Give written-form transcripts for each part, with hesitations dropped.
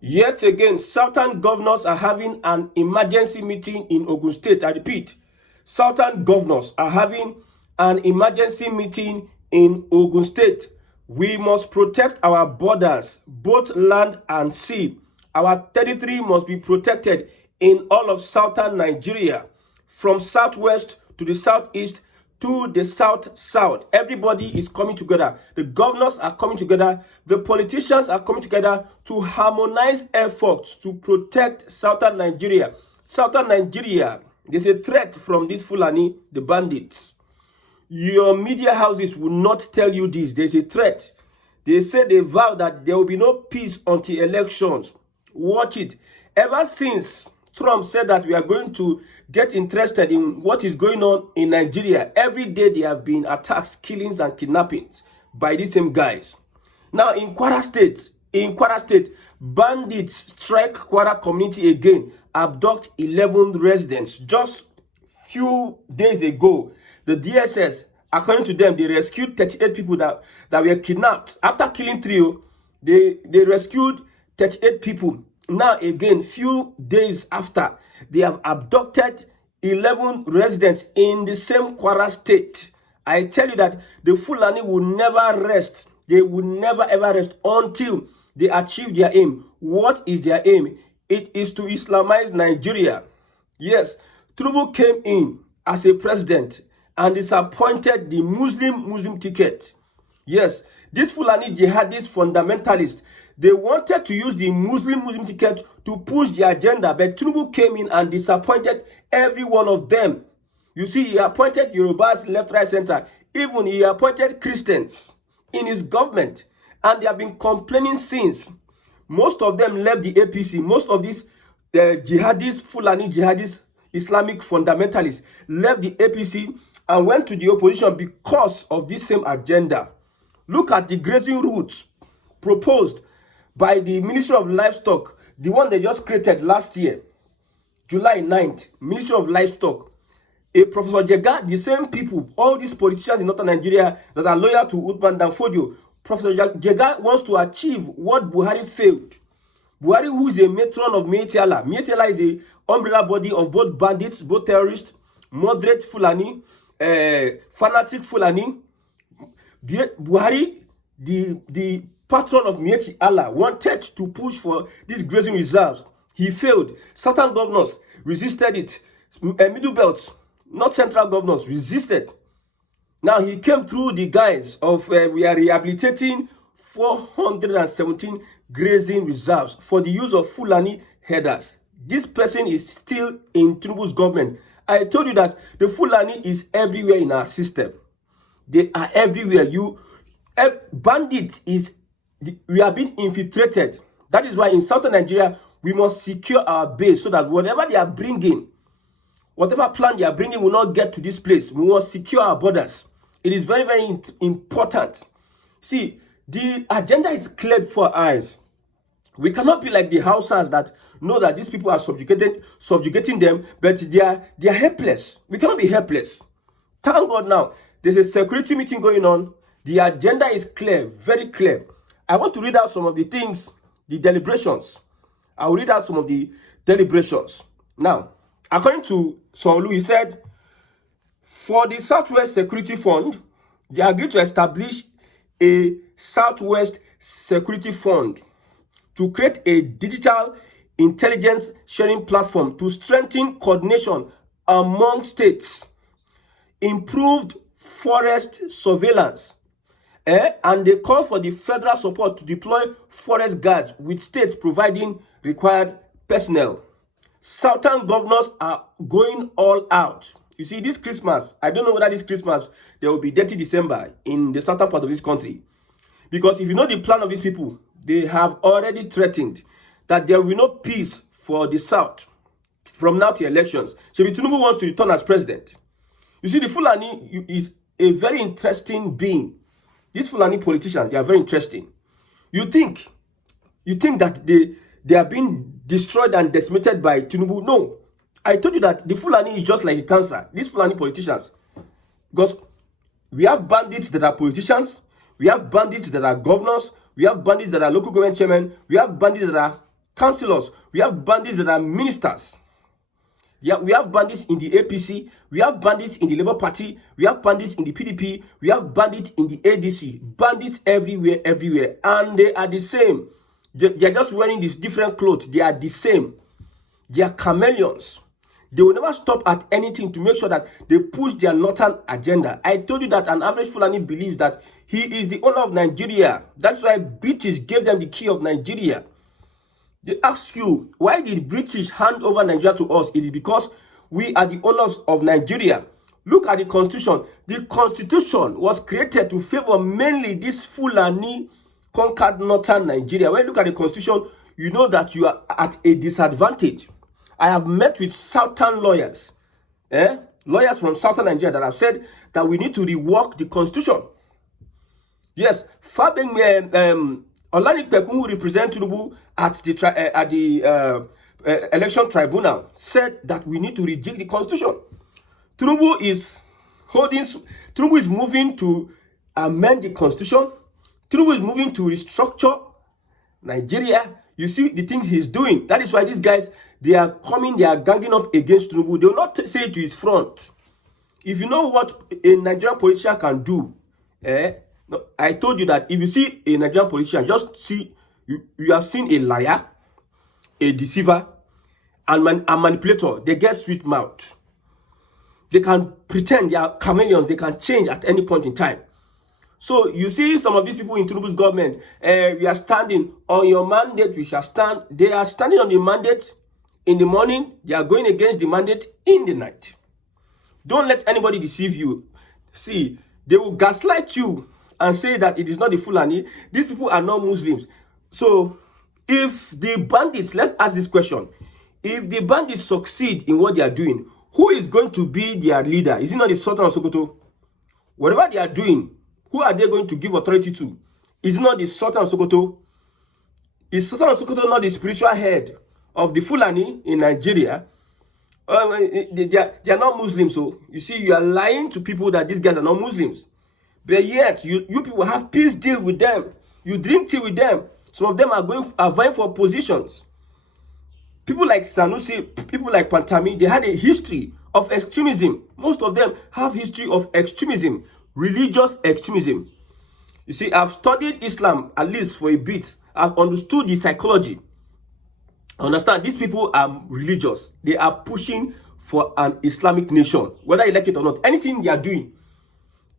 Yet again, Southern governors are having an emergency meeting in Ogun State. I repeat, Southern governors are having an emergency meeting in Ogun State. We must protect our borders, both land and sea. Our territory must be protected in all of southern Nigeria, from southwest to the southeast to the south. Everybody is coming together. The governors are coming together. The politicians are coming together to harmonize efforts to protect southern Nigeria. Southern Nigeria, there's a threat from these Fulani, the bandits. Your media houses will not tell you this. There's a threat. They say they vow that there will be no peace until elections. Watch it. Ever since Trump said that we are going to get interested in what is going on in Nigeria, every day there have been attacks, killings, and kidnappings by these same guys. Now in Kwara State, bandits strike Kwara community again, abduct 11 residents. Just few days ago, the DSS, according to them, they rescued 38 people that were kidnapped. After killing 3, they rescued 38 people. Now again, few days after, they have abducted 11 residents in the same Kwara State. I tell you that the Fulani will never rest. They will never ever rest until they achieve their aim. What is their aim? It is to Islamize Nigeria. Yes, Tinubu came in as a president and disappointed the Muslim ticket. Yes, these Fulani jihadist fundamentalists, they wanted to use the Muslim ticket to push the agenda, but Tinubu came in and disappointed every one of them. You see, he appointed Yorubas left, right, center. Even he appointed Christians in his government, and they have been complaining since. Most of them left the APC. Most of these jihadists, Fulani jihadists, Islamic fundamentalists left the APC and went to the opposition because of this same agenda. Look at the grazing routes proposed by the Ministry of Livestock, the one they just created last year, July 9th, Ministry of Livestock. Professor Jega, the same people, all these politicians in northern Nigeria that are loyal to Uthman Danfodio, Professor Jega wants to achieve what Buhari failed. Buhari, who is a matron of Mietiala. Mietiala is a umbrella body of both bandits, both terrorists, moderate Fulani, fanatic Fulani. Buhari, the patron of Mieti Allah, wanted to push for these grazing reserves. He failed. Certain governors resisted it. Middle belt, not central governors, resisted. Now he came through the guise of we are rehabilitating 417 grazing reserves for the use of Fulani herders. This person is still in Tinubu's government. I told you that the Fulani is everywhere in our system. They are everywhere. Bandits is, we are being infiltrated. That is why in southern Nigeria, we must secure our base so that whatever they are bringing, whatever plan they are bringing will not get to this place. We must secure our borders. It is very, very important. See, the agenda is clear for our eyes. We cannot be like the Hausas that know that these people are subjugating them, but they are helpless. We cannot be helpless. Thank God now, there's a security meeting going on. The agenda is clear, very clear. I want to read out some of the things, the deliberations. I will read out some of the deliberations. Now, according to Sonlu, he said, for the Southwest Security Fund, they agreed to establish a Southwest Security Fund to create a digital intelligence sharing platform to strengthen coordination among states, improved forest surveillance, and they call for the federal support to deploy forest guards with states providing required personnel. Southern governors are going all out. You see, this Christmas, I don't know whether this Christmas there will be dirty December in the southern part of this country. Because if you know the plan of these people, they have already threatened that there will be no peace for the South from now to elections. So if Tinubu wants to return as president, you see, the Fulani is a very interesting being. These Fulani politicians, they are very interesting. You think that they are being destroyed and decimated by Tinubu? No. I told you that the Fulani is just like a cancer. These Fulani politicians, because we have bandits that are politicians, we have bandits that are governors, we have bandits that are local government chairmen, we have bandits that are councillors. We have bandits that are ministers. Yeah, we have bandits in the APC. We have bandits in the Labour Party. We have bandits in the PDP. We have bandits in the ADC. Bandits everywhere, everywhere. And they are the same. They are just wearing these different clothes. They are the same. They are chameleons. They will never stop at anything to make sure that they push their northern agenda. I told you that an average Fulani believes that he is the owner of Nigeria. That's why British gave them the key of Nigeria. They ask you, why did British hand over Nigeria to us? It is because we are the owners of Nigeria. Look at the constitution. The constitution was created to favor mainly this Fulani conquered northern Nigeria. When you look at the constitution, you know that you are at a disadvantage. I have met with southern lawyers, lawyers from southern Nigeria that have said that we need to rework the constitution. Yes, Olani Pekun, who represents Tinubu at the election tribunal, said that we need to reject the constitution. Tinubu is moving to amend the constitution. Tinubu is moving to restructure Nigeria. You see the things he's doing. That is why these guys, they are ganging up against Tinubu. They will not say it to his front. If you know what a Nigerian politician can do, no, I told you that if you see a Nigerian politician, just see, you have seen a liar, a deceiver, and a manipulator. They get sweet mouth. They can pretend they are chameleons. They can change at any point in time. So you see some of these people in Tinubu's government, we are standing on your mandate, we shall stand. They are standing on the mandate in the morning. They are going against the mandate in the night. Don't let anybody deceive you. See, they will gaslight you and say that it is not the Fulani. These people are not Muslims. So if the bandits, let's ask this question. If the bandits succeed in what they are doing, who is going to be their leader? Is it not the Sultan of Sokoto? Whatever they are doing, who are they going to give authority to? Is it not the Sultan of Sokoto? Is Sultan of Sokoto not the spiritual head of the Fulani in Nigeria? They are not Muslims. So you see, you are lying to people that these guys are not Muslims. But yet, you people have peace deal with them. You drink tea with them. Some of them are vying for positions. People like Sanusi, people like Pantami, they had a history of extremism. Most of them have history of extremism, religious extremism. You see, I've studied Islam at least for a bit. I've understood the psychology. I understand these people are religious. They are pushing for an Islamic nation, whether you like it or not. Anything they are doing,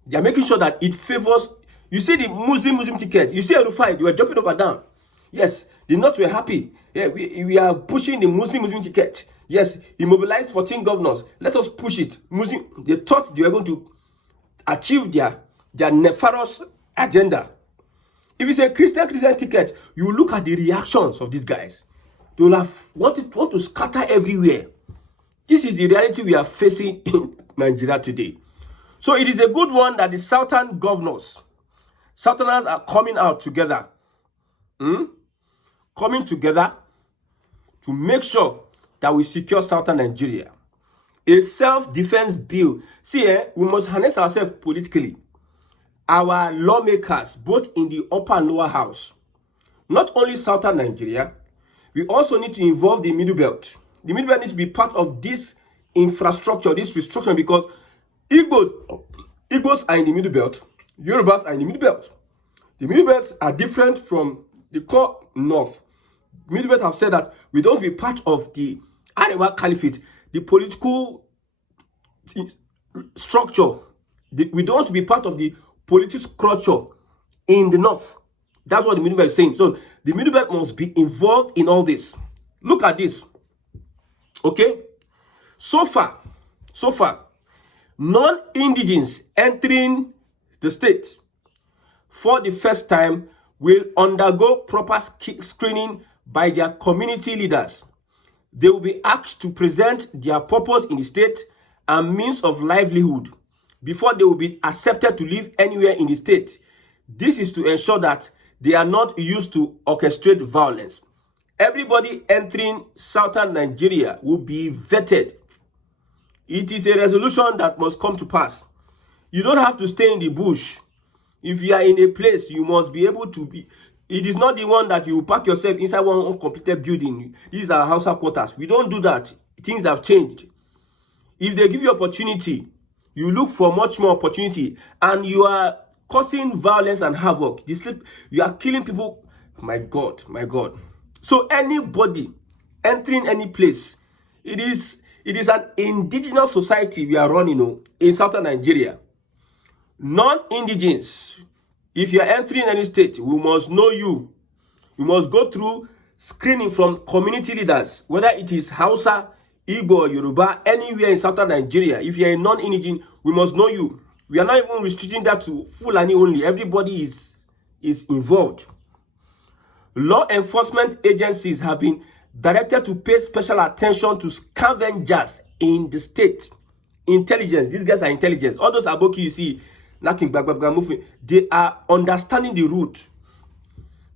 they are making sure that it favors. You see the Muslim ticket. You see Rufai, they were jumping up and down. Yes, the North were happy. Yeah, we are pushing the Muslim ticket. Yes, he mobilized 14 governors. Let us push it. They thought they were going to achieve their nefarious agenda. If it's a Christian ticket, you look at the reactions of these guys. They will have want to scatter everywhere. This is the reality we are facing in Nigeria today. So it is a good one that the southern governors, southerners are coming out together. Coming together to make sure that we secure southern Nigeria. A self-defense bill. See, we must harness ourselves politically. Our lawmakers, both in the upper and lower house, not only southern Nigeria, we also need to involve the middle belt. The middle belt needs to be part of this infrastructure, this restructuring, because Igbos are in the middle belt, Yorubas are in the middle belt. The middle belts are different from the core north. Middle belt have said that we don't be part of the Arewa Caliphate, the political structure. We don't want to be part of the political structure in the north. That's what the middle belt is saying. So the middle belt must be involved in all this. Look at this. Okay? So far, non-indigens entering the state for the first time will undergo proper screening by their community leaders. They will be asked to present their purpose in the state and means of livelihood before they will be accepted to live anywhere in the state. This is to ensure that they are not used to orchestrate violence. Everybody entering southern Nigeria will be vetted. It is a resolution that must come to pass. You don't have to stay in the bush. If you are in a place, you must be able to It is not the one that you pack yourself inside one uncompleted building. These are house quarters. We don't do that. Things have changed. If they give you opportunity, you look for much more opportunity, and you are causing violence and havoc. You are killing people. My God, my God. So anybody entering any place, it is an indigenous society we are running in southern Nigeria. Non-indigenous, if you are entering any state, we must know you. We must go through screening from community leaders, whether it is Hausa, Igbo, Yoruba, anywhere in southern Nigeria. If you are a non-indigenous, we must know you. We are not even restricting that to Fulani only. Everybody is involved. Law enforcement agencies have been directed to pay special attention to scavengers in the state. Intelligence. These guys are intelligence. All those aboki you see, knocking, moving, they are understanding the route.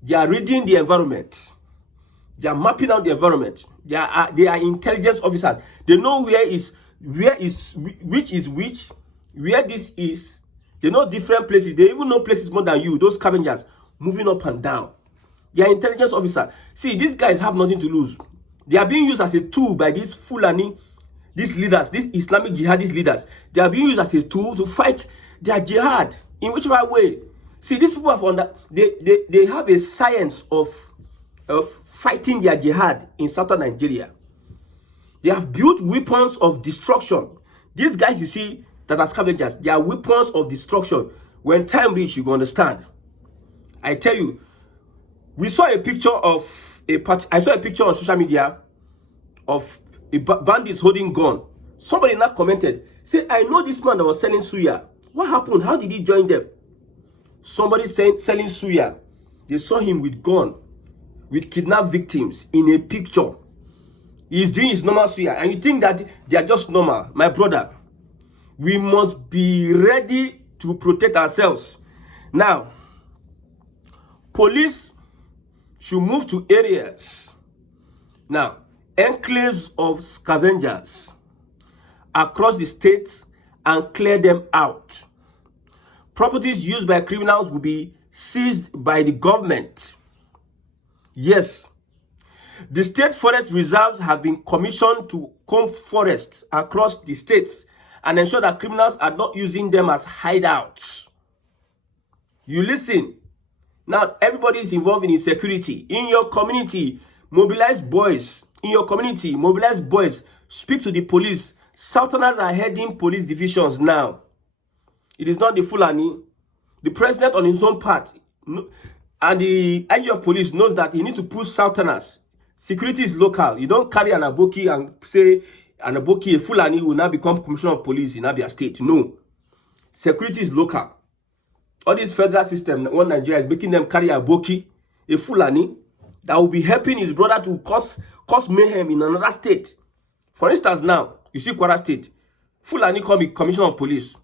They are reading the environment. They are mapping out the environment. They are intelligence officers. They know where this is. They know different places. They even know places more than you. Those scavengers moving up and down. They are intelligence officers. See, these guys have nothing to lose. They are being used as a tool by these Fulani, these leaders, these Islamic jihadist leaders. They are being used as a tool to fight their jihad in whichever way. See, these people they have a science of fighting their jihad in southern Nigeria. They have built weapons of destruction. These guys you see that are scavengers, they are weapons of destruction. When time reach, you go understand. I tell you, we saw a picture of I saw a picture on social media of bandits holding gun. Somebody now commented, say, I know this man that was selling suya. What happened? How did he join them? Somebody saying selling suya. They saw him with gun, with kidnapped victims in a picture. He's doing his normal suya. And you think that they are just normal. My brother, we must be ready to protect ourselves. Now, police should move to areas, now, enclaves of scavengers across the states and clear them out. Properties used by criminals will be seized by the government. Yes, the state forest reserves have been commissioned to comb forests across the states and ensure that criminals are not using them as hideouts. You listen. Now, everybody is involved in security. In your community, mobilize boys. In your community, mobilize boys. Speak to the police. Southerners are heading police divisions now. It is not the Fulani. The president on his own part and the IG of police knows that he needs to push Southerners. Security is local. You don't carry an aboki and say an aboki, a Fulani will now become commissioner of police in Abia State. No. Security is local. All this federal system, one Nigeria is making them carry a boki, a Fulani, that will be helping his brother to cause mayhem in another state. For instance, now, you see Kwara State, Fulani call me commissioner of police.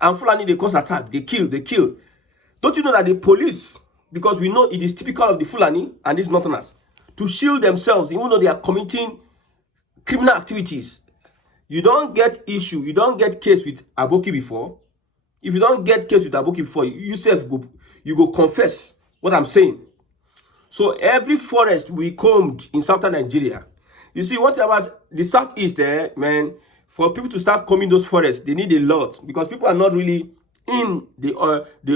And Fulani, they cause attack, they kill. Don't you know that the police, because we know it is typical of the Fulani and these northerners, to shield themselves, even though they are committing criminal activities. You don't get issue, you don't get case with Aboki before. If you don't get case with Aboki before, you go confess what I'm saying. So every forest we combed in southern Nigeria. You see, what about the southeast there, man? For people to start combing those forests, they need a lot because people are not really in the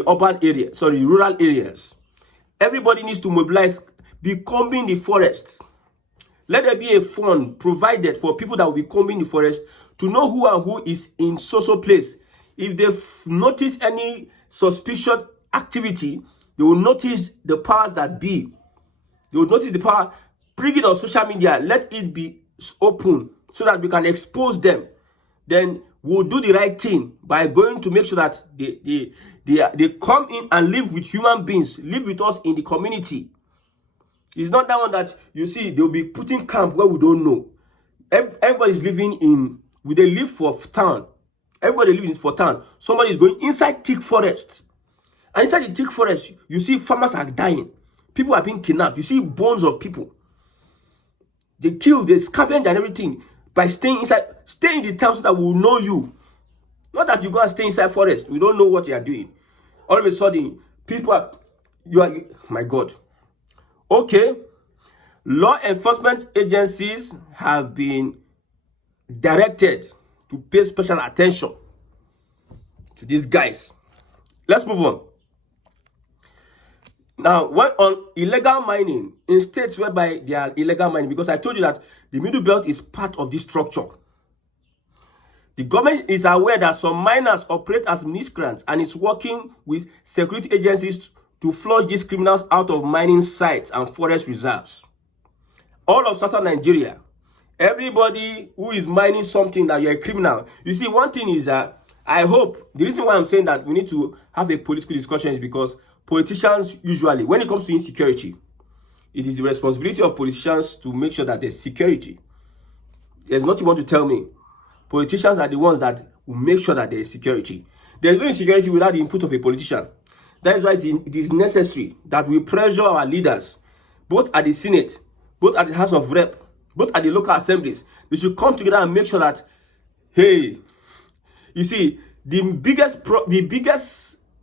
urban area, rural areas. Everybody needs to mobilize, be combing the forests. Let there be a fund provided for people that will be combing the forest to know who and who is in social place. If they notice any suspicious activity, they will notice the powers that be. They will notice the power. Bring it on social media. Let it be open so that we can expose them. Then we'll do the right thing by going to make sure that they come in and live with human beings, live with us in the community. It's not that one that you see they'll be putting camp where we don't know. Everybody's living in, they live for town. Everybody living for town. Somebody is going inside thick forest. And inside the thick forest, you see farmers are dying. People are being kidnapped. You see bones of people. They kill, they scavenge and everything by staying inside. Stay in the town so that we will know you. Not that you go and stay inside forest. We don't know what you are doing. All of a sudden, people are, my God. Okay, law enforcement agencies have been directed to pay special attention to these guys. Let's move on. Now, when on illegal mining in states whereby they are illegal mining, because I told you that the Middle Belt is part of this structure. The government is aware that some miners operate as miscreants and is working with security agencies to flush these criminals out of mining sites and forest reserves. All of southern Nigeria, everybody who is mining something that you're a criminal. You see, one thing is that I hope, the reason why I'm saying that we need to have a political discussion is because politicians usually, when it comes to insecurity, it is the responsibility of politicians to make sure that there's security. There's nothing you want to tell me. Politicians are the ones that will make sure that there is security. There is no insecurity without the input of a politician. That is why it is necessary that we pressure our leaders, both at the Senate, both at the House of Rep, both at the local assemblies. We should come together and make sure that, hey, you see, the biggest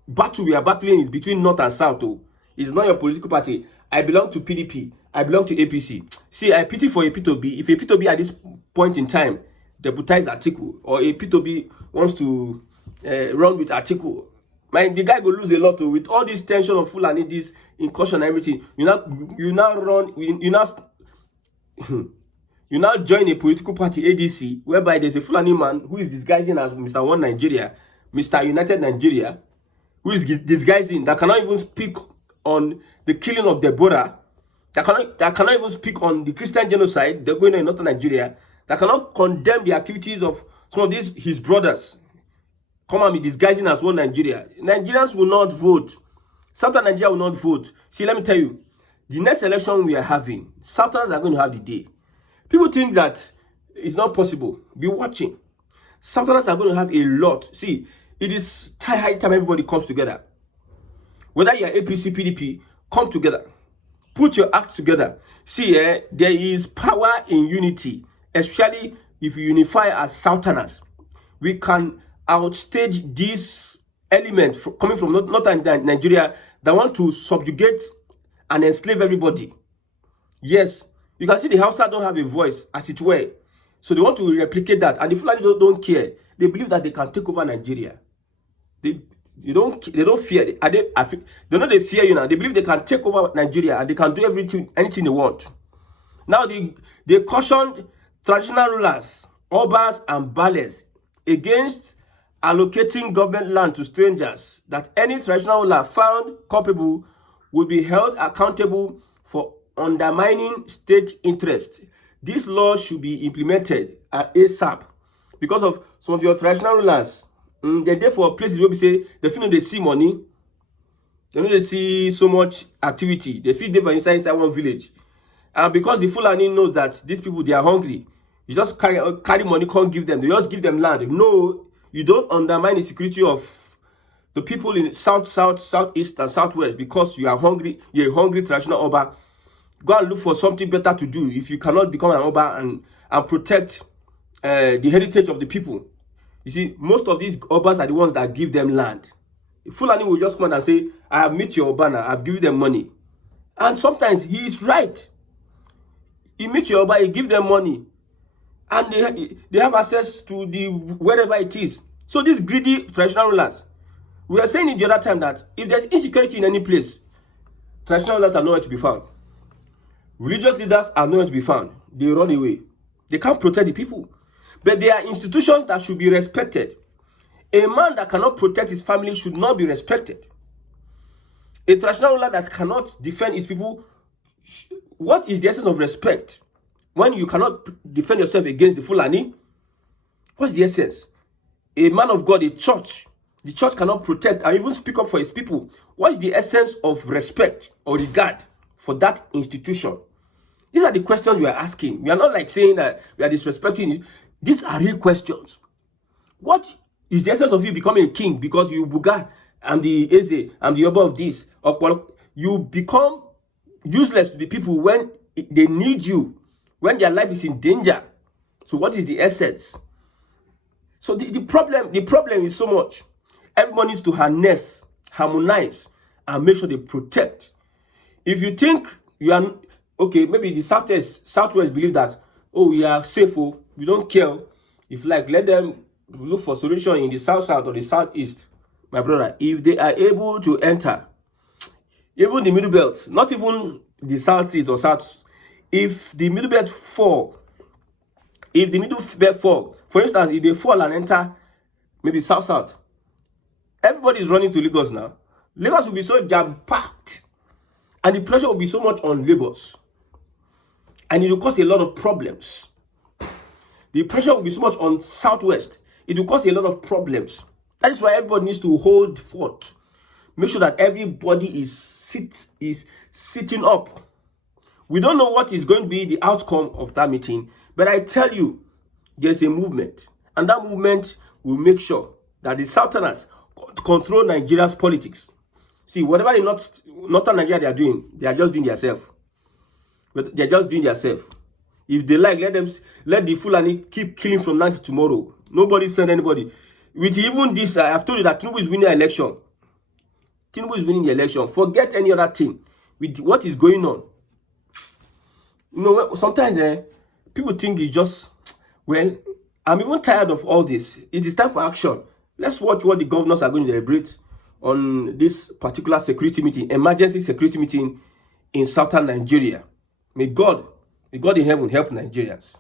battle we are battling is between North and South. Oh, it's not your political party. I belong to PDP. I belong to APC. See, I pity for a P2B. If a P2B at this point in time deputize Atiku, or a P2B wants to run with Atiku, the guy will lose a lot. Oh, with all this tension of Fulani, this incursion and everything. You now join a political party, ADC, whereby there's a Fulani man who is disguising as Mr. One Nigeria, Mr. United Nigeria, who is disguising, that cannot even speak on the killing of Deborah, that cannot even speak on the Christian genocide they're going on in northern Nigeria, that cannot condemn the activities of some of these his brothers. Come and be disguising as One Nigeria. Nigerians will not vote. Southern Nigeria will not vote. See, let me tell you, the next election we are having, Southerners are going to have the day. People think that it's not possible. Be watching. Southerners are going to have a lot. See, it is high time everybody comes together. Whether you're APC, PDP, come together. Put your acts together. See, there is power in unity, especially if you unify as Southerners. We can outstage this element coming from northern Nigeria that want to subjugate and enslave everybody. Yes, you can see the Hausa don't have a voice, as it were. So they want to replicate that. And the Fulani don't care. They believe that they can take over Nigeria. They don't fear. They know they fear you now. They believe they can take over Nigeria and they can do anything they want. Now they cautioned traditional rulers, Obas and Bales, against allocating government land to strangers, that any traditional ruler found culpable will be held accountable for undermining state interest. This law should be implemented at ASAP because of some of your traditional rulers. They're there for places where we say they feel they see money, they know they see so much activity. They feel they for inside one village, and because the Fulani knows that these people they are hungry, you just carry money, can't give them. They just give them land. No, you don't undermine the security of the people in south, southeast, and southwest because you are hungry. You're a hungry traditional Oba. Go and look for something better to do if you cannot become an Oba and protect the heritage of the people. You see, most of these Obas are the ones that give them land. Fulani will just come and say, I have met your Oba now, I've given them money. And sometimes he is right. He meets your Oba, he give them money. And they have access to the wherever it is. So these greedy traditional rulers, we are saying it the other time that if there's insecurity in any place, traditional rulers are nowhere to be found. Religious leaders are nowhere to be found. They run away. They can't protect the people. But there are institutions that should be respected. A man that cannot protect his family should not be respected. A traditional ruler that cannot defend his people, what is the essence of respect? When you cannot defend yourself against the Fulani, what's the essence? A man of God, a church, the church cannot protect and even speak up for his people. What is the essence of respect or regard for that institution? These are the questions we are asking. We are not like saying that we are disrespecting it. These are real questions. What is the essence of you becoming a king because you buga, I'm the Eze, I'm the Oba of this? Or you become useless to the people when they need you, when their life is in danger. So what is the essence? So the problem is so much. Everyone needs to harmonize and make sure they protect. If you think you are okay, maybe the southwest believe that, oh, we are safe, oh, we don't care. If like, let them look for solution in the south or the southeast. My brother, if they are able to enter even the middle belt, not even the southeast or south, if the middle belt fall, for instance, if they fall and enter maybe south, everybody is running to Lagos now. Lagos will be so jam-packed, and the pressure will be so much on Lagos, and it will cause a lot of problems. The pressure will be so much on southwest. It will cause a lot of problems. That is why everybody needs to hold forth. Make sure that everybody is sitting up. We don't know what is going to be the outcome of that meeting, but I tell you, there's a movement, and that movement will make sure that the Southerners control Nigeria's politics. See, whatever in northern Nigeria they are doing, they are just doing themselves. But they're just doing themselves. If they like, let the Fulani keep killing from now to tomorrow. Nobody send anybody. With even this, I've told you that Tinubu is winning the election. Tinubu is winning the election. Forget any other thing. With what is going on. You know, sometimes people think it's just, well, I'm even tired of all this. It is time for action. Let's watch what the governors are going to deliberate on this particular security meeting, emergency security meeting in southern Nigeria. May God in heaven help Nigerians.